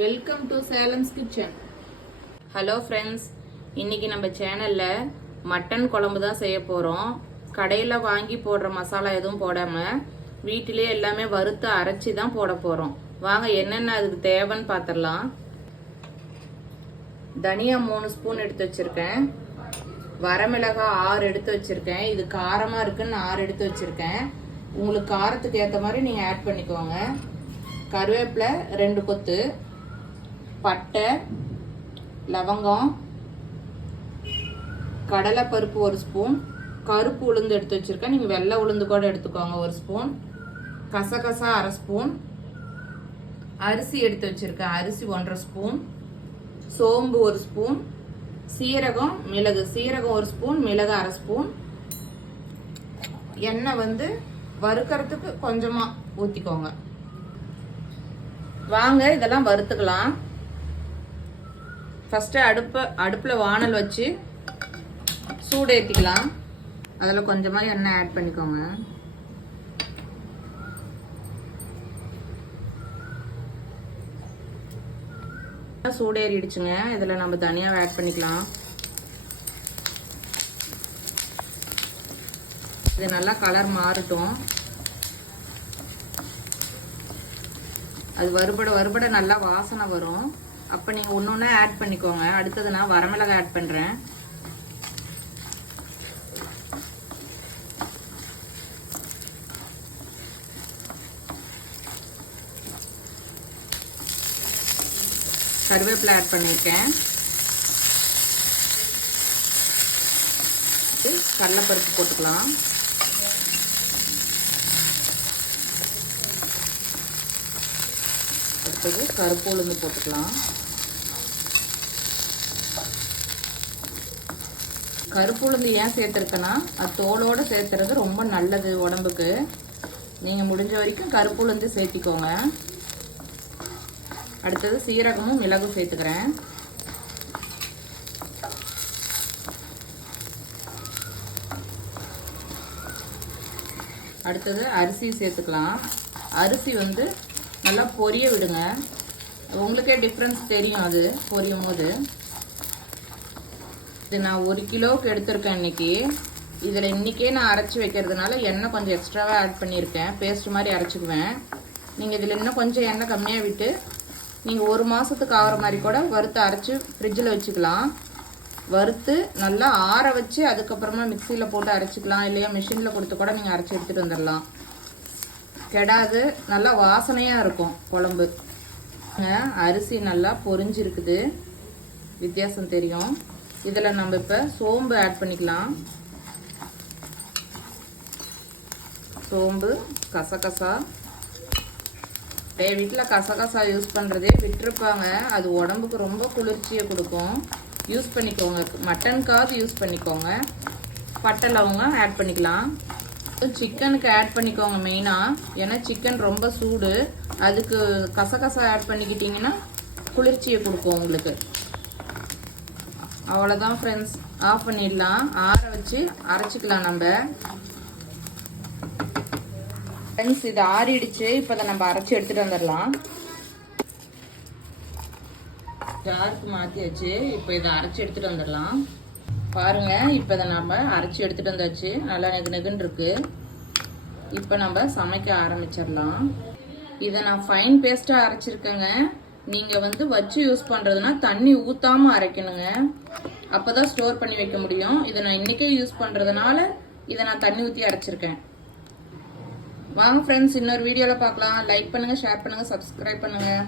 Welcome to Salem's kitchen hello friends இன்னைக்கு நம்ம சேனலில் மட்டன் குழம்பு தான் செய்ய போகிறோம் கடையில் வாங்கி போடுற மசாலா எதுவும் போடாமல் வீட்டிலே எல்லாமே வறுத்து அரைச்சி தான் போட போகிறோம் வாங்க என்னென்ன அதுக்கு தேவைன்னு பார்த்துடலாம் தனியா மூணு ஸ்பூன் எடுத்து வச்சுருக்கேன். வரமிளகாய் ஆறு எடுத்து வச்சுருக்கேன். இது காரமாக இருக்குன்னு ஆறு எடுத்து வச்சுருக்கேன். உங்களுக்கு காரத்துக்கு ஏற்ற மாதிரி நீங்கள் ஆட் பண்ணிக்கோங்க. கருவேப்பிலை ரெண்டு கொத்து. பட்டை லவங்கம் கடலைப்பருப்பு ஒரு ஸ்பூன் கருப்பு உளுந்து எடுத்து வச்சுருக்கேன். நீங்கள் வெள்ளை உளுந்து கூட எடுத்துக்கோங்க ஒரு ஸ்பூன் கசகசா அரை ஸ்பூன் அரிசி எடுத்து வச்சுருக்கேன் அரிசி ஒன்றரை ஸ்பூன் சோம்பு ஒரு ஸ்பூன் சீரகம் மிளகு. சீரகம் ஒரு ஸ்பூன் மிளகு அரை ஸ்பூன் எண்ணெய் வந்து வறுக்கிறதுக்கு கொஞ்சமாக ஊற்றிக்கோங்க வாங்க இதெல்லாம் வறுத்துக்கலாம். ஃபஸ்ட்டு அடுப்பை அடுப்பில் வானல் வச்சு சூடு ஏற்றிக்கலாம் அதில் கொஞ்சமாக எண்ணெய் ஆட் பண்ணிக்கோங்க. சூடு ஏறிடுச்சுங்க இதில் நம்ம தனியாக ஆட் பண்ணிக்கலாம். இது நல்லா கலர் மாறட்டும். அது வறுபட வறுபட நல்லா வாசனை வரும். அப்போ நீங்கள் ஒன்று ஒன்றா ஆட் பண்ணிக்கோங்க. அடுத்தது நான் வரமிளகாய் ஆட் பண்ணுறேன் கருவேப்பிலை ஆட் பண்ணியிருக்கேன். கடலைப்பருப்பு போட்டுக்கலாம். அடுத்தது கருப்பு உளுந்து போட்டுக்கலாம். கருப்பு உளுந்து ஏன் சேர்த்துருக்கேன்னா அது தோலோடு சேர்த்துறது ரொம்ப நல்லது உடம்புக்கு. நீங்கள் முடிஞ்ச வரைக்கும் கருப்பு உளுந்து சேர்த்திக்கோங்க. அடுத்தது சீரகமும் மிளகும் சேர்த்துக்கிறேன். அடுத்தது அரிசி சேர்த்துக்கலாம். அரிசி வந்து நல்லா பொரிய விடுங்க. உங்களுக்கே டிஃப்ரென்ஸ் தெரியும் அது பொரியும் போது. இது நான் ஒரு கிலோவுக்கு எடுத்திருக்கேன் இன்னைக்கு. இதில் இன்றைக்கே நான் அரைச்சி வைக்கிறதுனால எண்ணெய் கொஞ்சம் எக்ஸ்ட்ராவாக ஆட் பண்ணியிருக்கேன். பேஸ்ட் மாதிரி அரைச்சிக்குவேன். நீங்கள் இதில் இன்னும் கொஞ்சம் எண்ணெய் கம்மியாக விட்டு நீங்கள் ஒரு மாதத்துக்கு ஆகிற மாதிரி கூட வறுத்து அரைச்சி ஃப்ரிட்ஜில் வச்சுக்கலாம். வறுத்து நல்லா ஆற வச்சு அதுக்கப்புறமா மிக்சியில் போட்டு அரைச்சிக்கலாம். இல்லையா மிஷினில் கொடுத்து கூட நீங்கள் அரைச்சி எடுத்துகிட்டு வந்துடலாம். கெடாது. நல்லா வாசனையாக இருக்கும் குழம்பு. அரிசி நல்லா பொரிஞ்சிருக்குது. வித்தியாசம் தெரியும். இதில் நம்ம இப்போ சோம்பு ஆட் பண்ணிக்கலாம். சோம்பு கசகசா. என் வீட்டில் கசகசா யூஸ் பண்ணுறதே விட்டுருப்பாங்க. அது உடம்புக்கு ரொம்ப குளிர்ச்சியை கொடுக்கும். யூஸ் பண்ணிக்கோங்க. மட்டனுக்காவது யூஸ் பண்ணிக்கோங்க. பட்டை லவங்கம் ஆட் பண்ணிக்கலாம். சிக்கனுக்கு ஆட் பண்ணிக்கோங்க மெயினாக ஏன்னா சிக்கன் ரொம்ப சூடு. அதுக்கு கசகசா ஆட் பண்ணிக்கிட்டிங்கன்னா குளிர்ச்சியை கொடுக்கும் உங்களுக்கு. அவ்வளோதான் ஃப்ரெண்ட்ஸ் ஆஃப் பண்ணிடலாம். ஆற வச்சு அரைச்சிக்கலாம் நம்ம. ஃப்ரெண்ட்ஸ் இது ஆறிடுச்சு. இப்போ அதை நம்ம அரைச்சி எடுத்துகிட்டு வந்துடலாம். ஜாருக்கு மாற்றியாச்சு இப்போ இதை அரைச்சி எடுத்துகிட்டு வந்துடலாம். பாருங்க இப்போ இதை நம்ம அரைச்சி எடுத்துகிட்டு வந்தாச்சு. நல்லா நெகு நெகுன்னு இருக்கு இப்போ நம்ம சமைக்க ஆரம்பிச்சிடலாம். இதை நான் ஃபைன் பேஸ்ட்டாக அரைச்சிருக்கேங்க. நீங்கள் வந்து வச்சு யூஸ் பண்ணுறதுனா தண்ணி ஊற்றாமல் அரைக்கணுங்க. அப்போ தான் ஸ்டோர் பண்ணி வைக்க முடியும். இதை நான் இன்றைக்கே யூஸ் பண்ணுறதுனால இதை நான் தண்ணி ஊற்றி அரைச்சிருக்கேன். வாங்க ஃப்ரெண்ட்ஸ் இன்னொரு வீடியோவில் பார்க்கலாம். லைக் பண்ணுங்கள் ஷேர் பண்ணுங்கள் சப்ஸ்கிரைப் பண்ணுங்கள்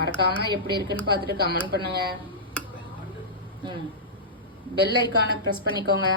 மறக்காமல் எப்படி இருக்குன்னு பார்த்துட்டு கமெண்ட் பண்ணுங்கள் ம். பெல் ஐக்கானை ப்ரெஸ் பண்ணிக்கோங்க.